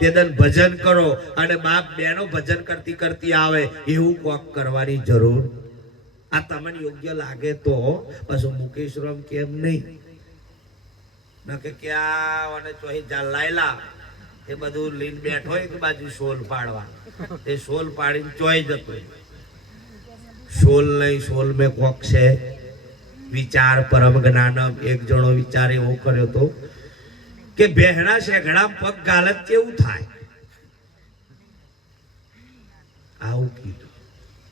તેદન ભજન કરો અને બાપ બેનો ભજન કરતી કરતી આવે એવું કોક કરવાની જરૂર આ તમને યોગ્ય લાગે તો પછી મુકેશ રામ કેમ નહીં ન કે ક્યાં અને ચોહી લાયલા એ બધું લીન બેઠો હોય કે બાજુ શોલ પાડવા એ શોલ પાડીને ચોઈ જતો શોલ નહીં શોલ મેં કોક છે વિચાર પરમ જ્ઞાનમ એક જણો વિચાર એવો કર્યો તો કે બેહણા શેઘડા પગ ગાલત કેવું થાય આવું કીધું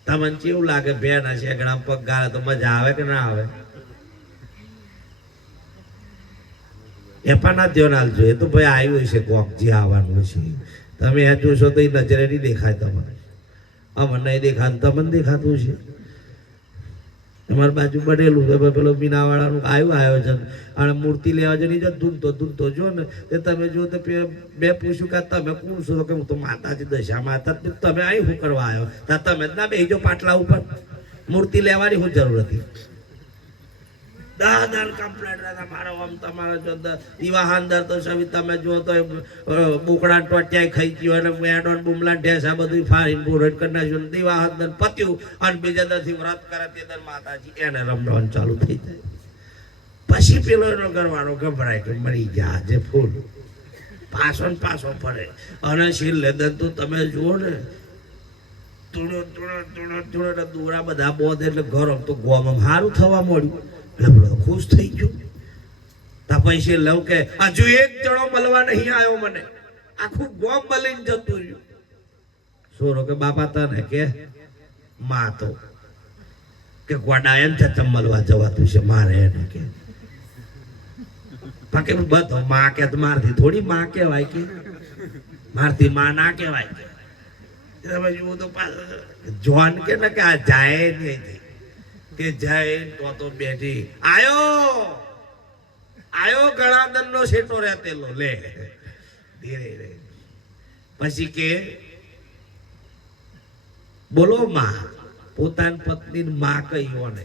તમને કેવું લાગે બેહણા શેઘડા પગ ગાલે તો મજા આવે કે ના આવે એ પણ ના ધ્યાન આલજો એ તો ભાઈ આવ્યું છે કોક જે આવવાનું છે તમે એ જોશો તો એ નજરે નહીં દેખાય તમને અમને નહીં દેખાતું તમને દેખાતું છે તમારી બાજુ બનેલું છે પેલો મીનાવાળાનું આવ્યું આયોજન અને મૂર્તિ લેવા જઈને ધૂનતો જો ને તે તમે જો તો બે પૂછ્યું કે તમે કોણ છો કે હું તો માતાજી દશા માતા તમે અહીં શું કરવા આવ્યો તમે જ ના બેસજો પાટલા ઉપર મૂર્તિ લેવાની શું જરૂર હતી દાદર કમ્પ્લેટ રહેતા મારો આમ તમારે જો દીવા અંદર તો સવી તમે જો તો બોકડા ટોટિયા ખાઈ ગયો અને મેડોન બુમલા ઢેસા બધું ફાડીને બોરડ કરી નાખ્યું દીવા અંદર પત્યું અને બીજા દરથી વ્રત કરે તે દર માતાજી એને રમવાનું ચાલુ થઈ જાય પછી પેલો એનો ઘરવાળો ગભરાય કે મરી ગયા આજે ફૂલ પાછો ને પાછો પડે અને શીલ લેદન તો તમે જુઓ ને તુણો દોરા બધા બોધ એટલે ગરમ તો ગોમ સારું થવા મળ્યું એટલે ખુશ થઈ ગયો તા પછી લઉં કે હજુ એક જણો મળવા નહીં આવ્યો મને આખું ગોમ મળીને જતું રહ્યું સોરો કે બાપા તને કે માં તો કે ગોડા એમ છતાં મળવા જવાતું છે મારે એને કે બાકી બધો માં કે મારથી થોડી માં કહેવાય કે મારથી માં ના કહેવાય કે તમે જુઓ તો જોન કે ને કે આ જાય નહીં તે જાય તો બેઠી આયો ગણાદન નો શેટો રહેતેલો લે ધીરે રે પછી કે બોલો માં પોતાની પત્ની માં કહીઓ ને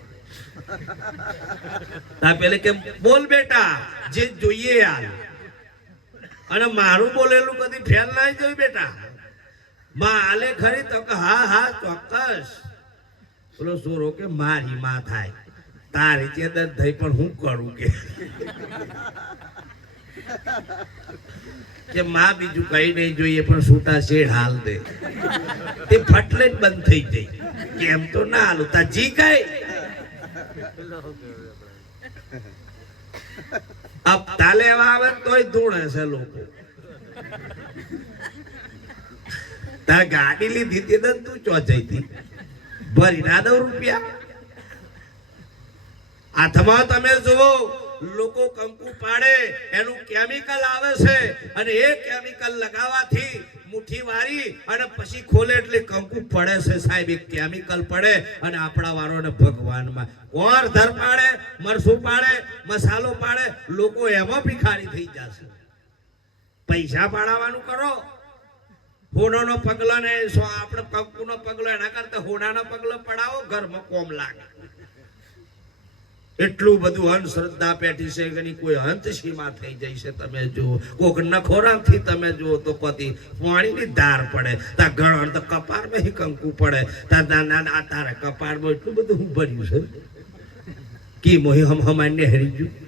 તા પેલે કે બોલ બેટા જે જોઈએ યાર અને મારું બોલેલું કદી ફેલ ના જોઈ બેટા માં આલે ખરી તો કે હા ચોક્કસ બોલો સોરો કે મારી માં થાય તારી ચેતન થઈ પણ હું કરું કે માં બીજું કઈ નહીં જોઈએ પણ છૂટા શેડ હાલ દે તે ફટલે જ બંધ થઈ જાય કેમ તો ના હાલું તા જી કઈ અબ તાલે આવે તોય ધૂળ હશે લોકો તાર ગાડી લીધી તે તું ચો જઈતી ભરી ના દઉં રૂપિયા હાથમાં તમે જુઓ લોકો કંકુ પાડે એનું કેમિકલ આવે છે અને એ કેમિકલ લગાવવાથી મુઠ્ઠી વારી અને પછી ખોલે એટલે કંકુ પડે છે સાહેબ એક કેમિકલ પડે અને આપણા વારોને ભગવાનમાં કોર ધર પાડે મરસું પાડે મસાલો પાડે લોકો એમાં ભિખારી થઈ જશે પૈસા પાડવાનું કરો હોનાનો પગલો ને આપણે કંકુનો પગલો એના કરતા હોનાનો પગલો પડાવો ઘરમાં કોમ લાગે એટલું બધું અંધશ્રદ્ધા પેઠી છે કે કોઈ અંત સીમા થઈ જાય છે તમે જુઓ કોક નખોરાથી તમે જુઓ તો પતિ પાણીની ધાર પડે તા ગણ તો કપારમાં કંકુ પડે તા નાના તારા કપાળમાં એટલું બધું હું ભર્યું છે કી મોહી હમાન્ય હરી ગયું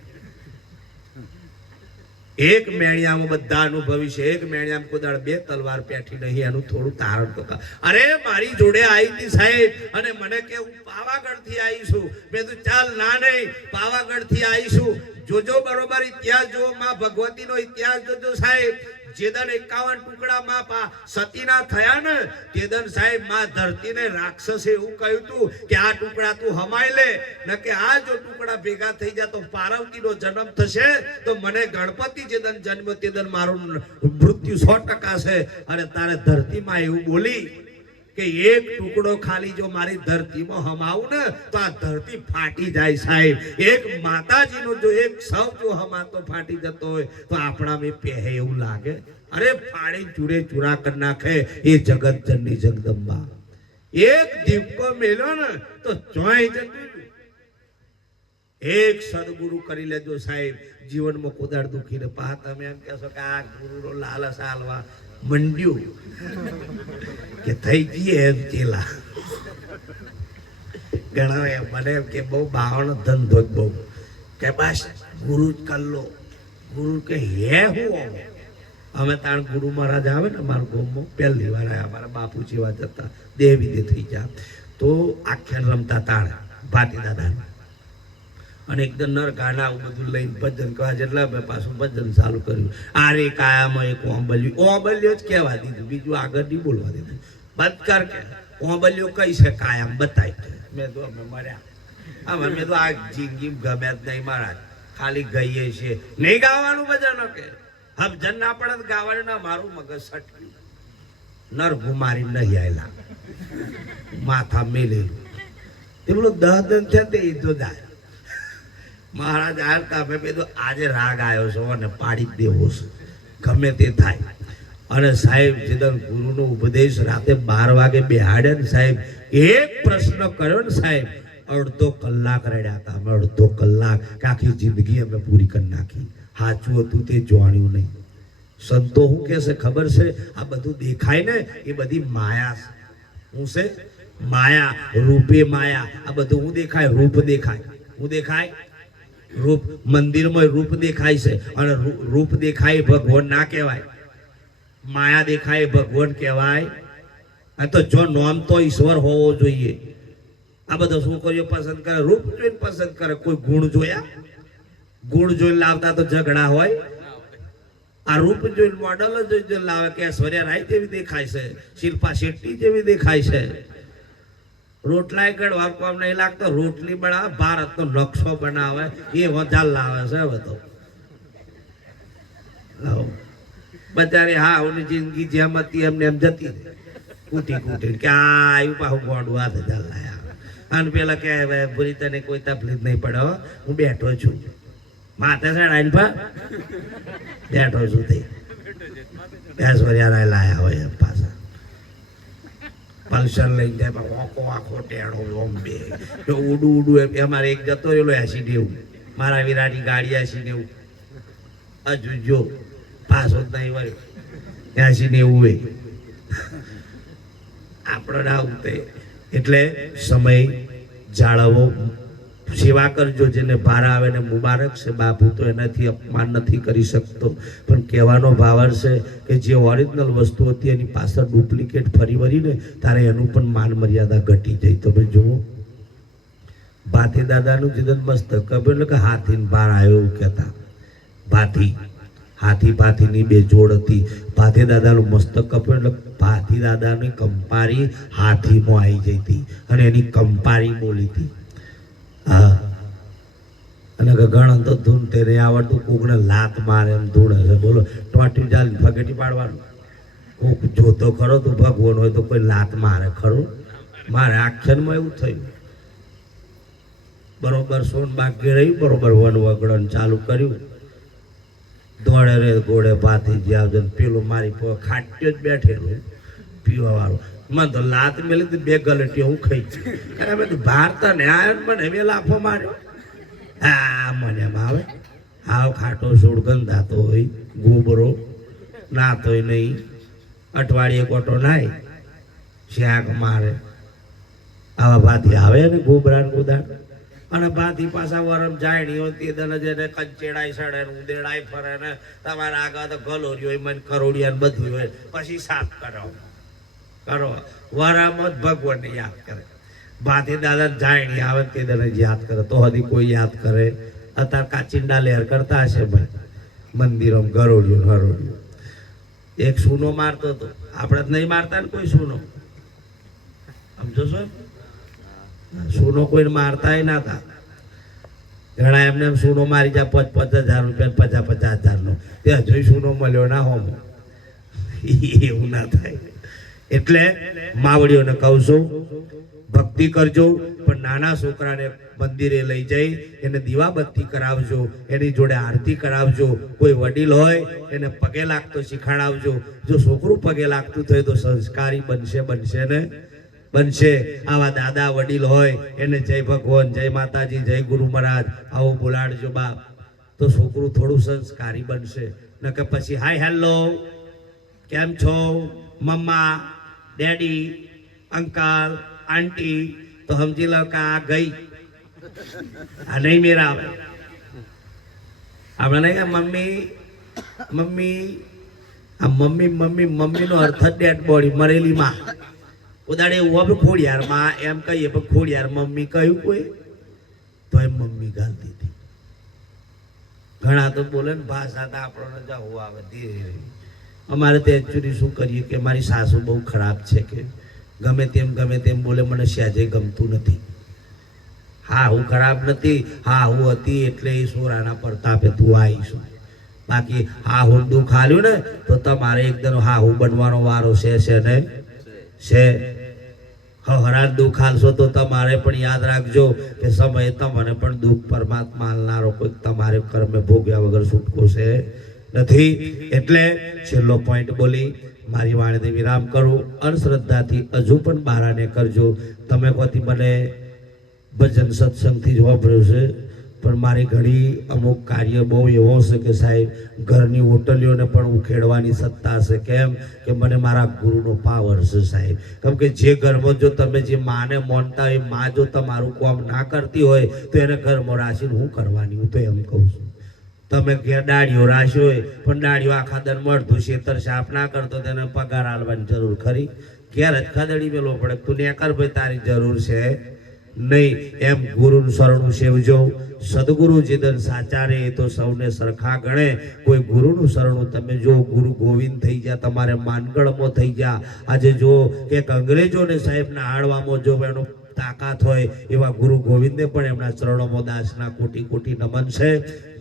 એક મેણિયામાં બધા અનુભવી છે એક મેણિયામાં કોદાળ બે તલવાર પેઠી નહીં એનું થોડું તારણ તો અરે મારી જોડે આવી હતી સાહેબ અને મને કે હું પાવાગઢ થી આવીશું મેં તો ચાલ ના નહીં પાવાગઢ થી આવીશું જોજો બરોબર ઇતિહાસ જો માં ભગવતી નો ઇતિહાસ જોજો સાહેબ જેદન 51 ટુકડા માં સતીના થયા ને તેદન સાહેબ માં ધરતીને રાક્ષસે એવું કહ્યું હતું કે આ ટુકડા તું હમાઈ લે ન કે આ જો ટુકડા ભેગા થઈ જાય તો પાર્વતીનો જન્મ થશે તો મને ગણપતિ જેદન જન્મ તેદન મારું મૃત્યુ 100% છે અને તારે ધરતીમાં એવું બોલી કે એક ટુકડો ખાલી જો મારી ધરતીમાં હમાવું ને તો આ ધરતી ફાટી જાય સાહેબ એક માતાજીનો જો એક સૌ જો હમાતો ફાટી જતો હોય તો આપણા મેં પહે એવું લાગે અરે ફાડી ચૂરે ચૂરા કરી નાખે એ જગત જનની જગદંબા એક દીપકો મેલ્યો ને તો ચોય જતું એક સદગુરુ કરી લેજો સાહેબ જીવનમાં કોદાળ દુખીને પા તમે એમ કહેશો કે આ ગુરુનો લાલચ આલવા મંડ્યું કે થઈ ગઈ એમ ચેલા ઘણા એમ મને એમ કે બહુ બાવાનો ધંધો જ બહુ કે બસ ગુરુ જ કલ્લો ગુરુ કે હે હું અમે તાણ ગુરુ મહારાજ આવે ને મારા ગામમાં પહેલી વાર આવ્યા મારા બાપુ જેવા જતા દેહ વિધે થઈ ગયા તો આખ્યાન રમતા તાણ ભાતી દાદા અને એકદમ નર ગાના આવું બધું લઈને ભજન કરવા જેટલા મેં પાછું ભજન ચાલુ કર્યું આ રે કાયામાં એક ઓંબલ્યો જ કહેવા દીધું બીજું આગળ નહીં બોલવા દીધું બંધ કર કે ઓંબલ્યો કઈ છે કાયમ બતાય મેં તો અમે મર્યા અમે મેં તો આ જિંદગી ગમે જ નહીં મહારાજ ખાલી ગઈએ છીએ નહીં ગાવાનું ભજન કે હબજન ના પડે ગાવાનું ના મારું મગજ સટક્યું નર ગુમારી નહીં આવેલા માથા મેલેલું તે બોલો 10 દન છે તે તો જાય મહારાજ આવતા મેં કીધું આજે રાગ આવ્યો છો અને પાડી જ દેવો છે ગમે તે થાય અને સાહેબ જેદન ગુરુનો ઉપદેશ રાતે 12 વાગે બેહાડે ને સાહેબ એક પ્રશ્ન કર્યો ને સાહેબ અડધો કલાક રડ્યા હતા અમે અડધો કલાક આખી જિંદગી અમે પૂરી કરી નાખી સાચું હતું તે જાણ્યું નહીં સંતો શું કે છે ખબર છે આ બધું દેખાય ને એ બધી માયા છે હું છે માયા રૂપે માયા આ બધું હું દેખાય રૂપ દેખાય હું દેખાય રૂપ મંદિરમાં રૂપ દેખાય છે અને રૂપ દેખાય ભગવાન ના કહેવાય માયા દેખાય ભગવાન કહેવાય આ તો જો નામ તો ઈશ્વર હોવો જોઈએ આ બધા છોકરીઓ પસંદ કરે રૂપ જોઈને પસંદ કરે કોઈ ગુણ જોયા ગુણ જોઈને લાવતા તો ઝઘડા હોય આ રૂપ જોઈને મોડલ જોઈને લાવે કે ઐશ્વર્યા રાય જેવી દેખાય છે શિલ્પા શેટ્ટી જેવી દેખાય છે રોટલા કડવા કોમ નહીં લાગતો રોટલી બનાવે ભારતનો નકશો બનાવે એ વધારે લાવે છે બધો બચારી હા ઓની જિંદગી જેમ હતી એમને એમ જતી કૂટી કૂટી કે આ આવ્યું પાછું ગોડું હાથ ચાલ લાયા અને પેલા કે ભૂરી તને કોઈ તકલીફ નહીં પડે હું બેઠો છું માથે ચડાઈને બેઠો છું તે ઐશ્વર્યા લાયા હોય એમ પાછા પલ્સર લઈને જાય આખો આખો ટેણો બોમ્બે તો ઉડું ઉડું એમ અમારે એક જતો રહેલો 80-90 મારા વિરાટી ગાડી 80-90 હજુ જો પાછો જ નહીં વળ્યો 80-90 આપણે ના ઉતે એટલે સમય જાળવો સેવા કરજો જેને ભાર આવે ને મુબારક છે બાપુ તો એનાથી અપમાન નથી કરી શકતો પણ કહેવાનો ભાવ છે કે જે ઓરિજિનલ વસ્તુ હતી એની પાછળ ડુપ્લિકેટ ફરી વળીને તારે એનું પણ માન મર્યાદા ઘટી જાય તમે જુઓ ભાથી દાદાનું જીવન મસ્ત કબીર એટલે કે હાથીને ભાર આવ્યો એવું કહેતા ભાથી હાથી ભાથીની બે જોડ હતી ભાથી દાદાનું મસ્તક કપ્યું એટલે ભાથી દાદાની કંપારી હાથીમાં આવી જઈ હતી અને એની કંપારી બોલી હતી હા અને ગણ તો ધૂન તે નહીં આવડતું કોકને લાત મારે એમ ધૂળ હશે બોલો ટોટી ચાલી ફગેટી પાડવાનું કોક જોતો ખરો તો ભગવાન હોય તો કોઈ લાત મારે ખરું મારે આખ્યાનમાં એવું થયું બરોબર સોનબાગ રહ્યું બરોબર વન વગડન ચાલુ કર્યું દોડે રે ગોળે ભાથી જ્યાં પેલું મારી ખાટ્યો જ બેઠેલું પીવા વાળું મને તો લાત મેલી તો 2 ગલટીઓ હું ખાઈ અરે મેં તો ભારતા ને આવ્યો મને બે લાફો માર્યો હા મને એમ આવે હાવ ખાટો સોડ ગંધાતો હોય ગોબરો નાતોય નહીં અઠવાડિયે કોટો નાય શાક મારે આવા ભાથી આવે ને ગોબરા ને ગોદાડ અને ભાથી પાછા વરમ જાય નહીં હોય તે દને જેને કંચેડાય સડે ને ઉદેડાય ફરે ને તમારા આગળ તો ગલોરી હોય મને કરોડિયા ને બધું હોય પછી સાફ કરો વરામ જ ભગવાનને યાદ કરે ભાથી દાદા જાય નહીં આવે તે દને યાદ કરે તો હજી કોઈ યાદ કરે અત્યારે કાચિંડા લહેર કરતા હશે ભાઈ મંદિરો ગરોડિયો હરોડિયો એક સૂનો મારતો હતો આપણે જ નહીં મારતા ને કોઈ સૂનો સમજો છો સૂનો કોઈને મારતા ના હતા ઘણા એમને એમ સૂનો મારી જાય 5,000 રૂપિયા 50,000 નો તે હજુ સૂનો મળ્યો ના હોમ એવું ના થાય એટલે માવડીઓને કહું છું ભક્તિ કરજો પણ નાના છોકરાને મંદિરે લઈ જઈ એને દીવાબત્તી કરાવજો એની જોડે આરતી કરાવજો કોઈ વડીલ હોય એને પગે લાગતો શીખવાડાવજો જો છોકરું પગે લાગતું થયું તો સંસ્કારી બનશે ને બનશે આવા દાદા વડીલ હોય એને જય ભગવાન જય માતાજી જય ગુરુ મહારાજ આવું બોલાડજો બાપ તો છોકરું થોડું સંસ્કારી બનશે ન કે પછી હાય હેલો કેમ છો મમ્મા, ડેડી, અંકલ, આંટી, તો સમજી લો કે આ ગઈ, આ નહીં મેરા આવે. આપણે નહીં કે મમ્મી મમ્મી, આ મમ્મી મમ્મી મમ્મીનો અર્થ જ ડેડ બોડી, મરેલી માં. ઉદાડે એવું હવે ખોડિયાર માં એમ કહીએ, પણ ખોડિયાર મમ્મી કહ્યું કોઈ તો એમ મમ્મી ગાલતી હતી. ઘણા તો બોલે ને ભાષા તો આપણને જવું આવે ધીરે. અમારે તો એકચ્યુઅલી શું કરીએ કે મારી સાસુ બહુ ખરાબ છે, કે ગમે તેમ બોલે, મને સહેજે ગમતું નથી. હા હું ખરાબ નથી, હા હું હતી એટલે એ સોરાના પ્રતાપે તું આવીશું. બાકી હા હું દુઃખ આલ્યું ને તો તમારે એકદમ હા હું બનવાનો વારો છે ને છે. હરાજ દુઃખ આલશો તો તમારે પણ યાદ રાખજો કે સમયે તમને પણ દુઃખ પરમાત્મા આલનારો કોઈ તમારે કર્મે ભોગ્યા વગર છૂટકો છે નથી. એટલે છેલ્લો પોઈન્ટ બોલી મારી વાણીને વિરામ કરું. અંધશ્રદ્ધાથી હજુ પણ બહારાને કરજો. તમે કોઈથી મને ભજન સત્સંગથી જ વાપર્યું છે, પણ મારી ઘણી અમુક કાર્ય બહુ એવો છે કે સાહેબ ઘરની હોટલીઓને પણ ઉખેડવાની સત્તા છે. કેમ કે મને મારા ગુરુનો પાવર છે સાહેબ. કેમ કે જે ઘરમાં જો તમે જે માને માનતા હોય, માં જો તમારું કામ ના કરતી હોય તો એને ઘરમાં રાખીને હું કરવાની, હું તો એમ કહું છું. તમે ઘેર દાડીઓ રાખ્યો હોય પણ દાડીઓ આખા દર મળતું શેતર સાફ ના કરતો તેને પગાર આલવાની જરૂર ખરી? ઘેર જ ખદડી મેલો પડે, તું ને કર ભાઈ તારી જરૂર છે નહીં. એમ ગુરુનું શરણું સેવજો. સદગુરુ જેદન સાચા રે એ તો સૌને સરખા ગણે. કોઈ ગુરુનું શરણું તમે જો ગુરુ ગોવિંદ થઈ ગયા, તમારે માનગઢમાં થઈ ગયા. આજે જો એક અંગ્રેજોને સાહેબના હાડવામાં જો એનો તાકાત હોય એવા ગુરુ ગોવિંદને પણ એમના ચરણોમાં દાસના કોટી કોટી નમન છે.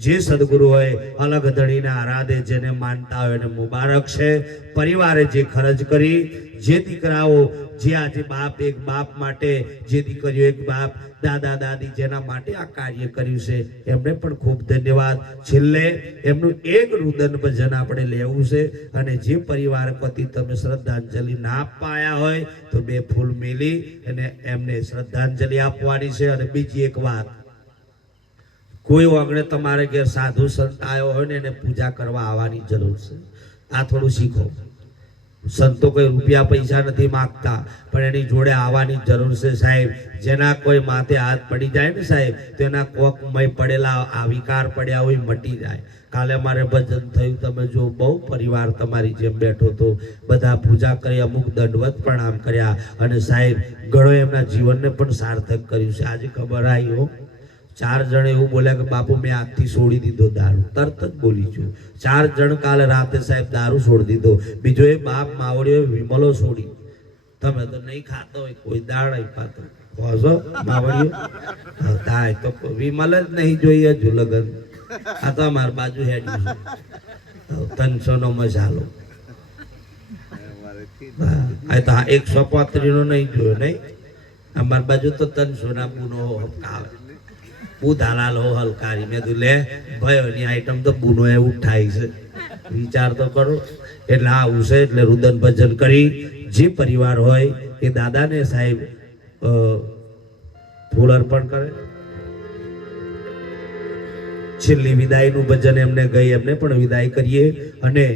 જે સદગુરુ હોય અલગ ધણીને આરાધે, જેને માનતા હોય એને મુબારક છે. પરિવારે જે ખર્ચ કરી, જે દીકરાઓ જે આજે બાપ એક બાપ માટે, જે દીકરીઓ એક બાપ દાદા દાદી જેના માટે આ કાર્ય કર્યું છે એમને પણ ખૂબ ધન્યવાદ. છેલ્લે એમનું એક રુદન ભજન આપણે લેવું છે, અને જે પરિવાર પતિ તમે શ્રદ્ધાંજલિ ના પાયા હોય તો 2 ફૂલ મેલી અને એમને શ્રદ્ધાંજલિ આપવાની છે. અને બીજી એક વાત, કોઈ ઓગણે તમારે ઘેર સાધુ સંત આવ્યો હોય ને એને પૂજા કરવા આવવાની જરૂર છે. આ થોડું શીખો. સંતો કોઈ રૂપિયા પૈસા નથી માંગતા, પણ એની જોડે આવવાની જરૂર છે સાહેબ. જેના કોઈ માથે હાથ પડી જાય ને સાહેબ તો એના કોકમય પડેલા આ વિકાર પડ્યા હોય મટી જાય. કાલે મારે ભજન થયું, તમે જો બહુ પરિવાર તમારી જેમ બેઠો તો બધા પૂજા કરી, અમુક દંડવત પ્રણામ કર્યા, અને સાહેબ ઘણો એમના જીવનને પણ સાર્થક કર્યું છે. આજે ખબર આવી હો, 4 જણ એવું બોલ્યા કે બાપુ મેં આજથી છોડી દીધો દારૂ. તરત જ બોલી છું. 4 જણ કાલે રાતે સાહેબ દારૂ છોડી દીધો. બીજો એ બાપ માવડીઓ વિમલો છોડી. તમે તો નહીં ખાતો હોય કોઈ દાળ આપ્યા તો માવડીઓ થાય તો વિમલ જ નહીં જોઈએ હજુ લગન. આ તો અમારી બાજુ હેડ્યું છે 300 નો મસાલો. આ તો 135 નો નહીં જોયો નહીં. અમારી બાજુ તો 300 ના બુનો આવે. બુધાલાલ હો હલકારી. મેં તું લે ભયોની આઈટમ તો બુનો એ ઉઠાઈ છે, વિચાર તો કરો. એટલે આવું છે. એટલે રુદન ભજન કરી જે પરિવાર હોય એ દાદાને સાહેબ ફૂલ અર્પણ કરે. છેલ્લી વિદાયનું ભજન એમને ગઈ, એમને પણ વિદાય કરીએ. અને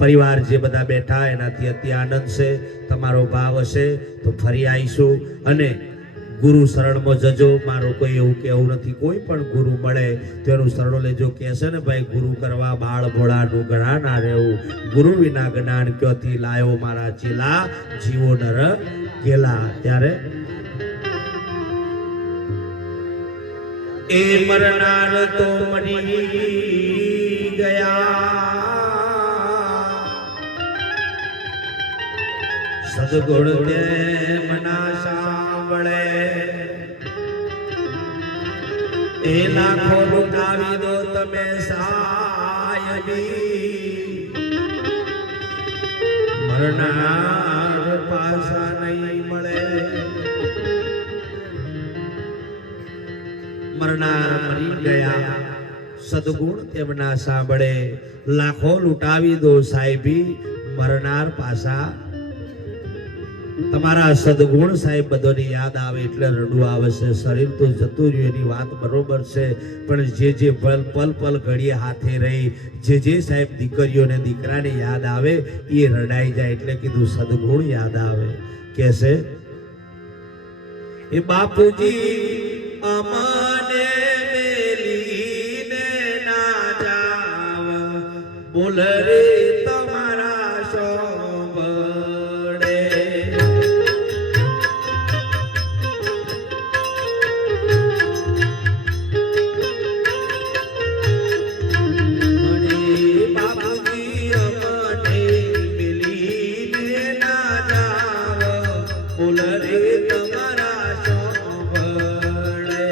પરિવાર જે બધા બેઠા એનાથી અતિ આનંદ છે. તમારો ભાવ હશે તો ફરી આવીશું. અને ગુરુ શરણમાં જજો. મારો કોઈ એવું કહેવું નથી, કોઈ પણ ગુરુ મળે તો એનું શરણ લેજો. કહેશે ને ભાઈ ગુરુ કરવા બાળ ભોળાનું ગણા ના રહેવું, ગુરુ વિના જ્ઞાન ક્યોથી લાયો મારા ચેલા, જીવો નર ગેલા. ત્યારે એ મરનાર તો મરી ગયા, સદગુણ તે મના સાંભળે. એ લાખો લૂંટાવી દો તમે સાયબી, મરનાર પાછા નહીં મળે. મરનાર મરી ગયા, સદગુણ તેમના સાંભળે. લાખો લૂંટાવી દો સાહેબી, મરનાર પાછા તમારા સદગુણ સાહેબ બધાની યાદ આવે એટલે રડવું આવે છે. શરીર તો જતું રહ્યું એની વાત બરોબર છે, પણ જે પલ પલ ઘડીએ હાથે રહી જે સાહેબ દીકરીઓને દીકરાને યાદ આવે એ રડાઈ જાય. એટલે કીધું સદગુણ યાદ આવે. કેસે એ બાપુજી અમને મેલીને ના જાવ, બોલ રે તમારા શોભડે. બાપુજી અમને મેલીને ના જાવ, બોલ રે તમારા શોભડે.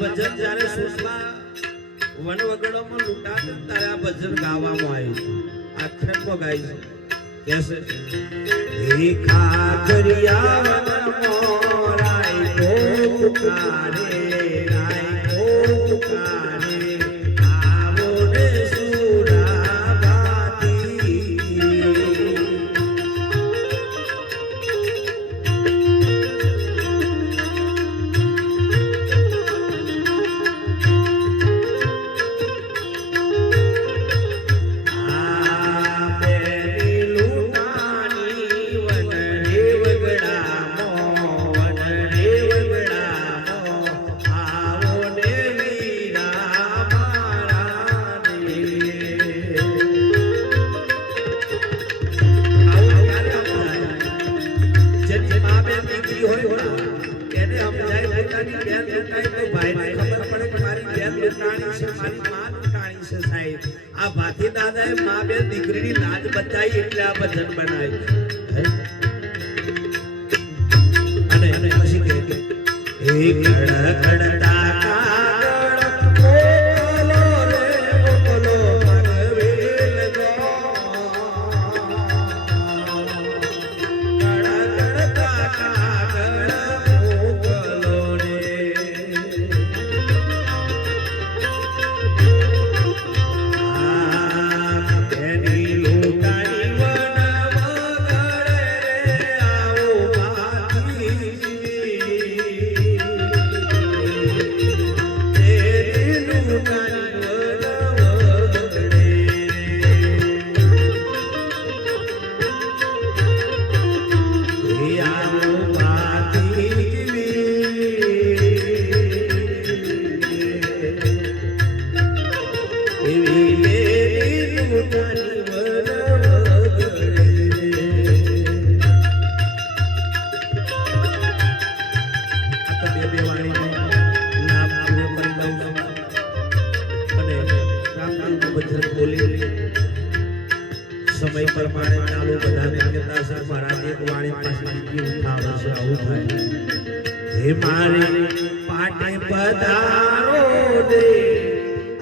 ભજન જ્યારે સુષમા વનવગડોમાં લૂંટાતા ત્યારે આ ભજન ગાવામાં આવ્યું આ ખેપમાં ગાય છે કેસે હે ખાખરિયા વનમાં રાય કો પુકારે રાય કો પુકારે આવો ને સુરાબાતી આ ભાથી દાદાએ મા બે દીકરીની લાજ બચાવી એટલે આ ભજન બનાવ્યું અને પછી કહે કે હે કડકડતા સમય પ્રમાણે ચાલુ બધાને કહેતા છે મહારાજ એક વાણી પાછી બીજી ઉઠાવે છે આવું થાય હે મારે પાટે પધારો રે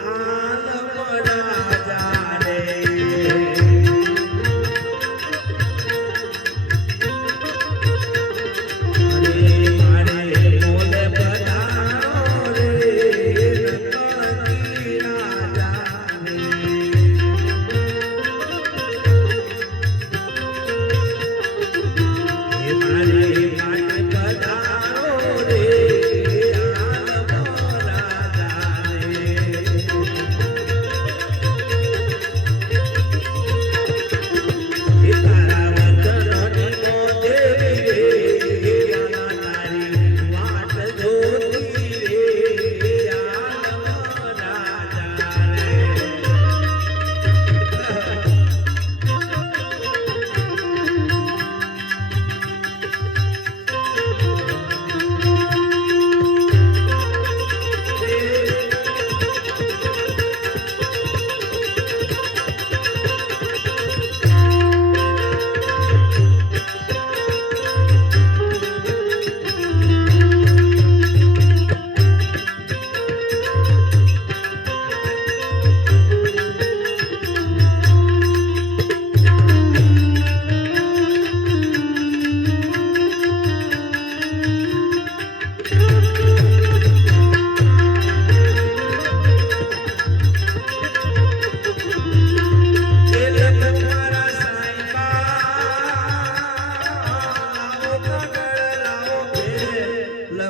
આલમ રાજા રે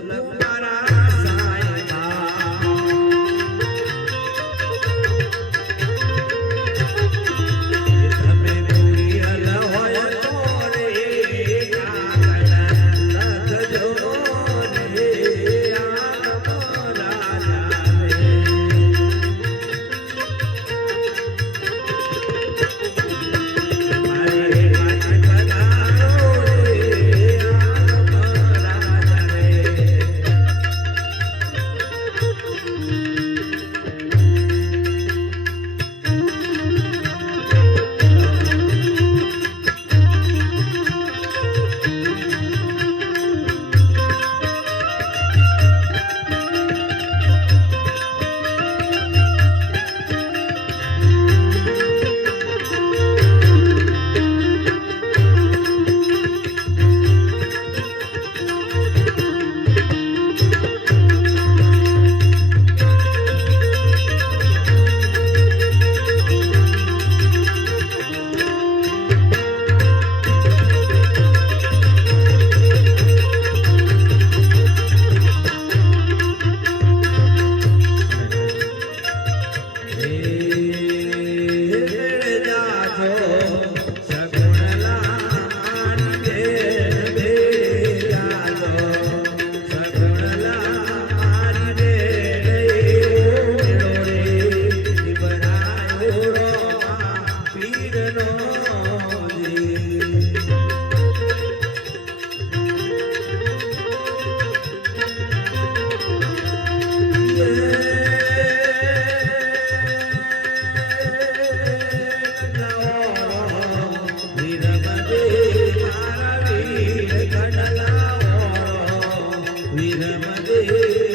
મારા સાયબા તમે ગુરિયલ હોય તો રે કાગળ લખજો રે આમ રાજા રે મારે પાટી પધારો રે આમ રાજા રે વીર